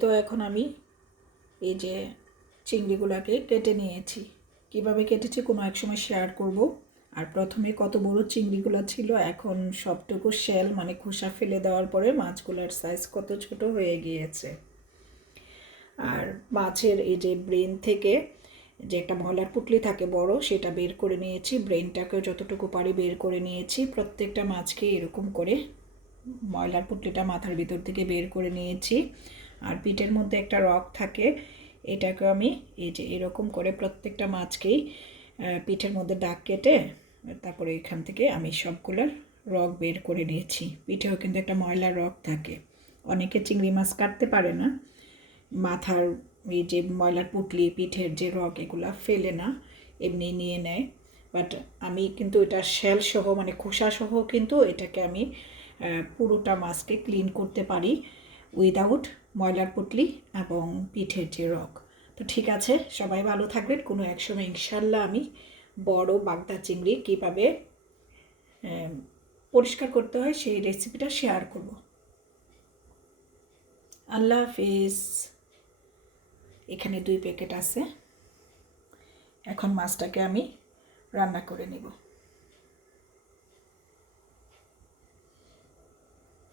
তো এখন আমি এই যে চিংড়িগুলোকে কেটে নিয়েছি। কিভাবে কেটেছি কোনো এক সময় শেয়ার করব। আর প্রথমে কত বড় চিংড়িগুলো ছিল, এখন সবটুকু শেল মানে খোসা ফেলে দেওয়ার পরে মাছগুলোর সাইজ কত ছোট হয়ে গিয়েছে। আর মাছের এই যে ব্রেন থেকে যে একটা ময়লার পুঁটলি থাকে বড়, সেটা বের করে নিয়েছি। ব্রেনটাকেও যতটুকু পারি বের করে নিয়েছি। প্রত্যেকটা মাছকে এরকম করে ময়লার পুঁটলিটা মাথার ভিতর থেকে বের করে নিয়েছি। আর পিঠের মধ্যে একটা রক থাকে, এটাকে আমি এই যে এরকম করে প্রত্যেকটা মাছকেই পিঠের মধ্যে দাগ কেটে তারপরে এখান থেকে আমি সবগুলোর রক বের করে নিয়েছি। পিঠেও কিন্তু একটা ময়লার রক থাকে। অনেকে চিংড়ি মাছ কাটতে পারে না, মাথার এই যে ময়লার পুঁটলি পিঠের যে রক এগুলা ফেলে না, এমনি নিয়ে নেয়। বাট আমি কিন্তু এটা শেল সহ মানে খোসা সহ কিন্তু এটাকে আমি পুরোটা মাছকে ক্লিন করতে পারি উইদাউট ময়লার পুঁটলি এবং পিঠের যে রক। তো ঠিক আছে, সবাই ভালো থাকবেন। কোনো এক সময় ইনশাল্লাহ আমি বড় বাগদা চিংড়ি কীভাবে পরিষ্কার করতে হয় সেই রেসিপিটা শেয়ার করব। আল্লাহ হাফিজ। এখানে 2 প্যাকেট আছে। এখন মাছটাকে আমি রান্না করে নেব।